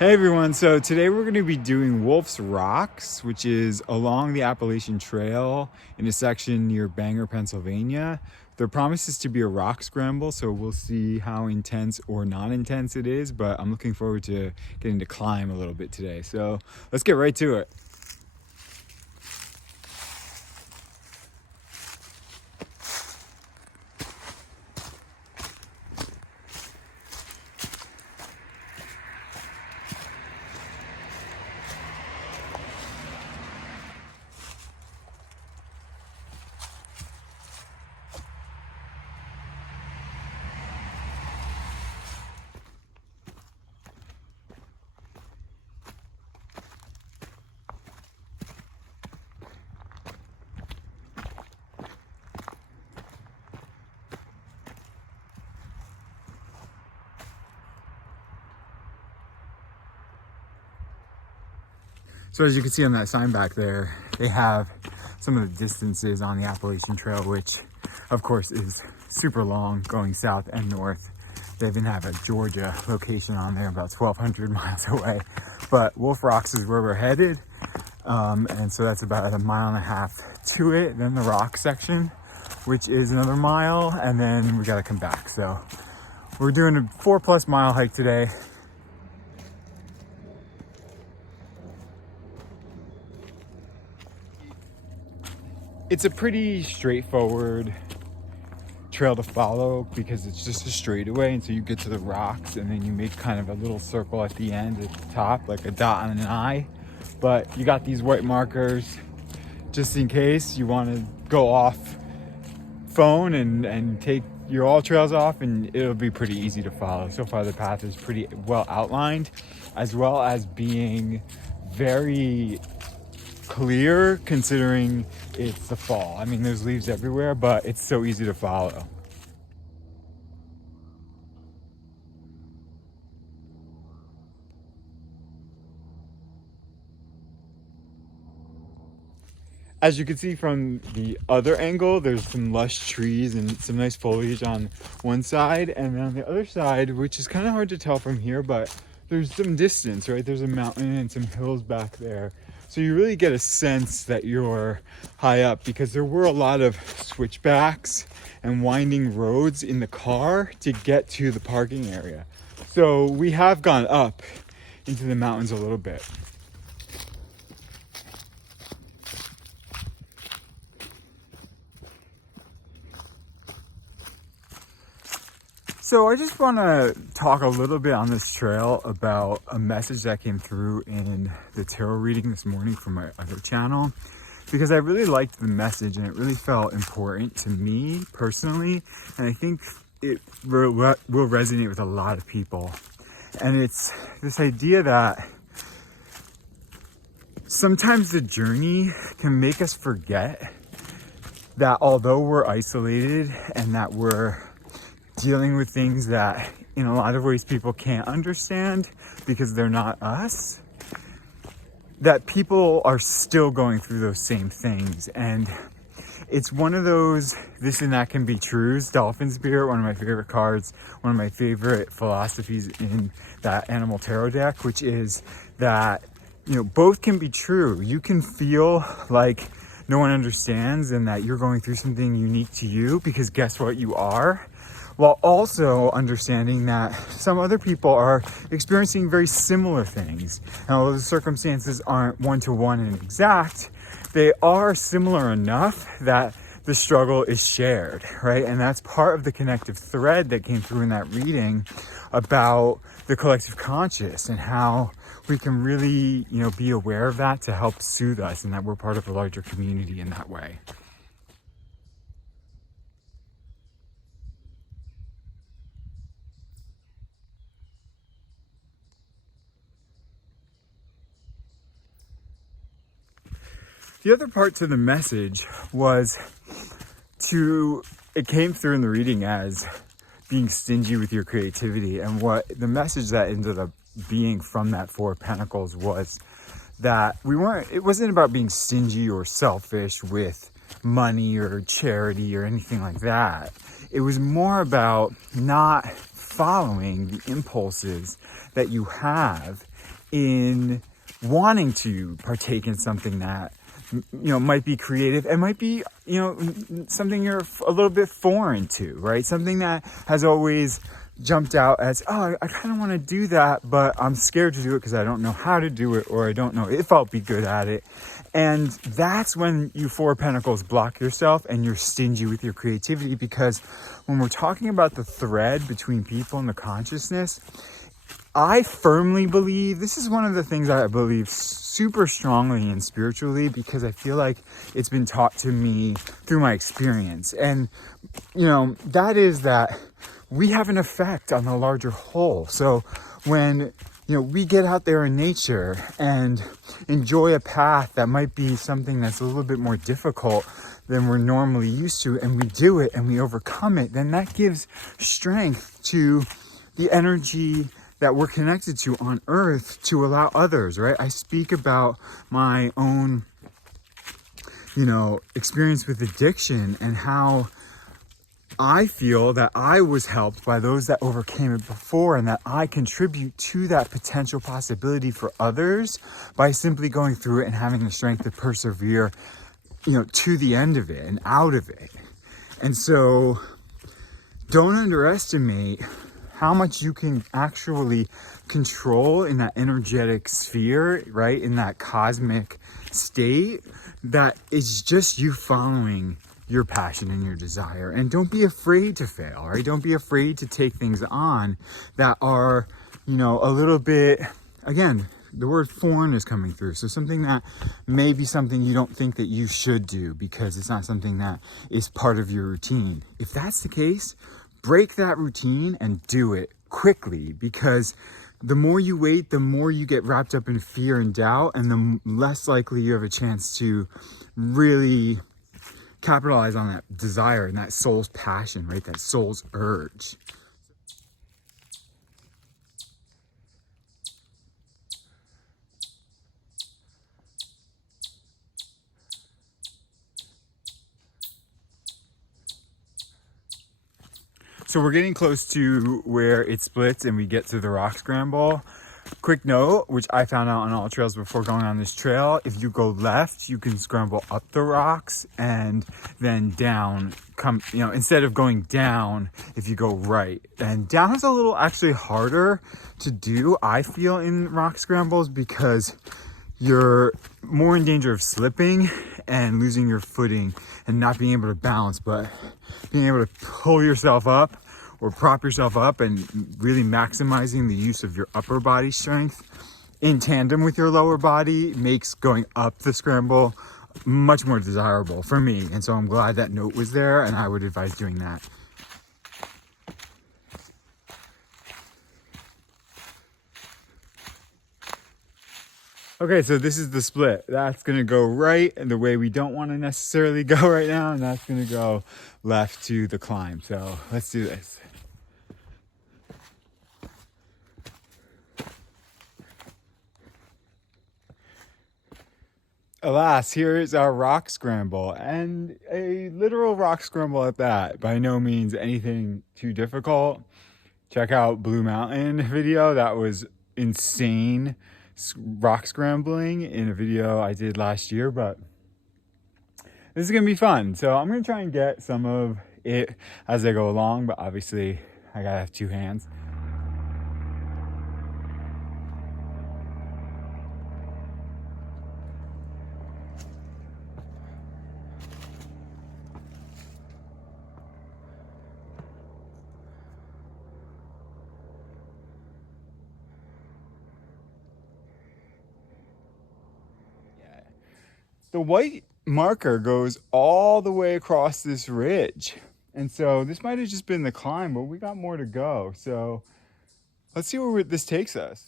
Hey everyone, so today we're going to be doing wolfrocks, which is along the Appalachian Trail in a section near Bangor, Pennsylvania. There promises to be a rock scramble, so we'll see how intense or non-intense it is, but I'm looking forward to getting to climb a little bit today. So let's get right to it. So as you can see on that sign back there, they have some of the distances on the Appalachian Trail, which of course is super long going south and north. They even have a Georgia location on there about 1,200 miles away. But wolfrocks is where we're headed. And so that's about 1.5 miles to it. Then the rock section, which is another mile, and then we gotta come back. So we're doing a 4+ mile hike today. It's a pretty straightforward trail to follow because it's just a straightaway, and so you get to the rocks and then you make kind of a little circle at the end at the top, like a dot on an I. But you got these white markers just in case you want to go off phone and take your all trails off, and it'll be pretty easy to follow. So far the path is pretty well outlined, as well as being very clear considering it's the fall. I mean, there's leaves everywhere, but it's so easy to follow. As you can see from the other angle, there's some lush trees and some nice foliage on one side, and then on the other side, which is kind of hard to tell from here, but there's some distance, right? There's a mountain and some hills back there. So you really get a sense that you're high up, because there were a lot of switchbacks and winding roads in the car to get to the parking area. So we have gone up into the mountains a little bit. So I just want to talk a little bit on this trail about a message that came through in the tarot reading this morning from my other channel, because I really liked the message and it really felt important to me personally, and I think it will resonate with a lot of people. And it's this idea that sometimes the journey can make us forget that although we're isolated and that we're dealing with things that in a lot of ways people can't understand because they're not us, that people are still going through those same things. And it's one of those this and that can be trues. Dolphin Spirit, one of my favorite cards, one of my favorite philosophies in that animal tarot deck, which is that, you know, both can be true. You can feel like no one understands and that you're going through something unique to you, because guess what, you are, while also understanding that some other people are experiencing very similar things. And although the circumstances aren't one-to-one and exact, they are similar enough that the struggle is shared, right? And that's part of the connective thread that came through in that reading about the collective conscious and how we can really, you know, be aware of that to help soothe us, and that we're part of a larger community in that way. The other part to the message was it came through in the reading as being stingy with your creativity. And what the message that ended up being from that Four of Pentacles was that it wasn't about being stingy or selfish with money or charity or anything like that. It was more about not following the impulses that you have in wanting to partake in something that, might be creative and might be, something you're a little bit foreign to, right? Something that has always jumped out as, oh, I kind of want to do that, but I'm scared to do it because I don't know how to do it, or I don't know if I'll be good at it. And that's when you Four of Pentacles block yourself and you're stingy with your creativity, because when we're talking about the thread between people and the consciousness, I firmly believe, this is one of the things I believe super strongly and spiritually, because I feel like it's been taught to me through my experience. And, that is that we have an effect on the larger whole. So when, we get out there in nature and enjoy a path that might be something that's a little bit more difficult than we're normally used to, and we do it and we overcome it, then that gives strength to the energy that we're connected to on earth to allow others, right? I speak about my own, experience with addiction and how I feel that I was helped by those that overcame it before, and that I contribute to that potential possibility for others by simply going through it and having the strength to persevere, to the end of it and out of it. And so don't underestimate how much you can actually control in that energetic sphere, right? In that cosmic state that is just you following your passion and your desire. And don't be afraid to fail, right? Don't be afraid to take things on that are, a little bit, again, the word foreign is coming through. So something that may be something you don't think that you should do because it's not something that is part of your routine. If that's the case, break that routine and do it quickly, because the more you wait, the more you get wrapped up in fear and doubt, and the less likely you have a chance to really capitalize on that desire and that soul's passion, right? That soul's urge. So we're getting close to where it splits and we get to the rock scramble. Quick note, which I found out on all trails before going on this trail: if you go left, you can scramble up the rocks and then down, instead of going down, if you go right. And down is a little actually harder to do, I feel, in rock scrambles, because you're more in danger of slipping and losing your footing and not being able to balance, but being able to pull yourself up or prop yourself up and really maximizing the use of your upper body strength in tandem with your lower body makes going up the scramble much more desirable for me. And so I'm glad that note was there, and I would advise doing that. Okay, so this is the split. That's gonna go right and the way we don't want to necessarily go right now, and that's gonna go left to the climb. So let's do this. Alas, here is our rock scramble, and a literal rock scramble at that. By no means anything too difficult. Check out Blue Mountain video. That was insane rock scrambling in a video I did last year, but this is gonna be fun. So I'm gonna try and get some of it as I go along, but obviously I gotta have two hands. The white marker goes all the way across this ridge. And so this might have just been the climb, but we got more to go. So let's see where this takes us.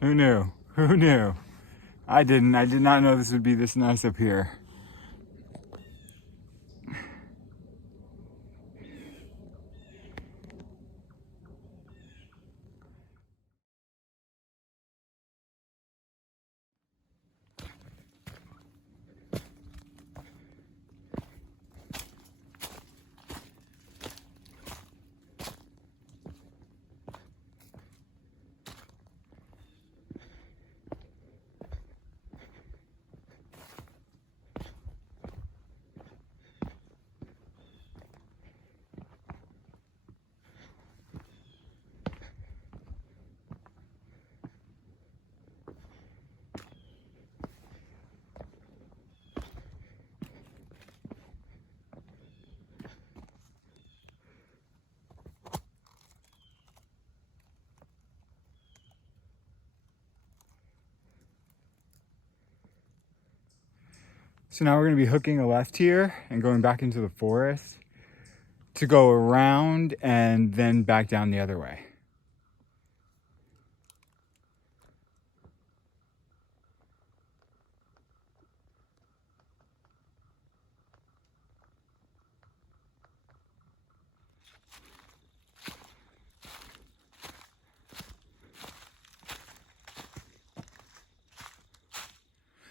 Who knew? Who knew? I didn't. I did not know this would be this nice up here. So now we're going to be hooking a left here and going back into the forest to go around and then back down the other way.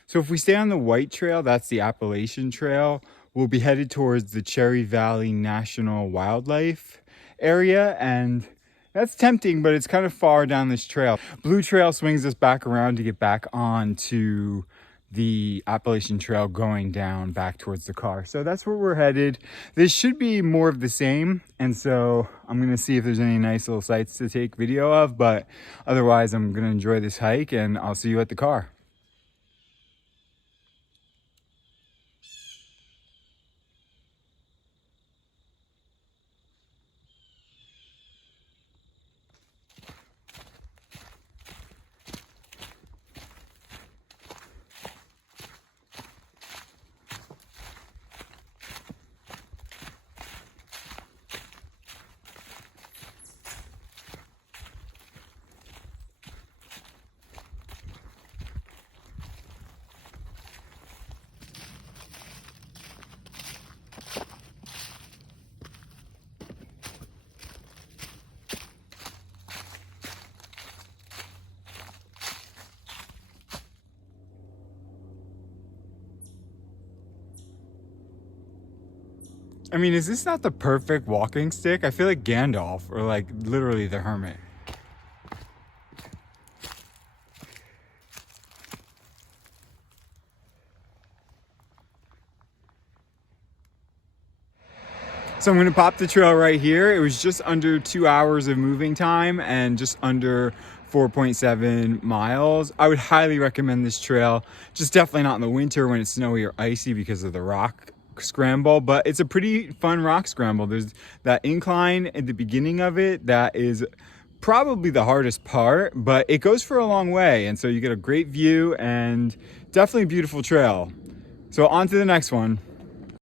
So if we stay on the White Trail, that's the Appalachian Trail, we'll be headed towards the Cherry Valley National Wildlife Area, and that's tempting, but it's kind of far down this trail. Blue Trail swings us back around to get back onto the Appalachian Trail going down back towards the car. So that's where we're headed. This should be more of the same, and so I'm gonna see if there's any nice little sights to take video of, but otherwise I'm gonna enjoy this hike and I'll see you at the car. I mean, is this not the perfect walking stick? I feel like Gandalf, or like literally the hermit. So I'm gonna pop the trail right here. It was just under 2 hours of moving time and just under 4.7 miles. I would highly recommend this trail, just definitely not in the winter when it's snowy or icy because of the rock scramble, but it's a pretty fun rock scramble. There's that incline at the beginning of it that is probably the hardest part, but it goes for a long way, and so you get a great view and definitely a beautiful trail. So on to the next one.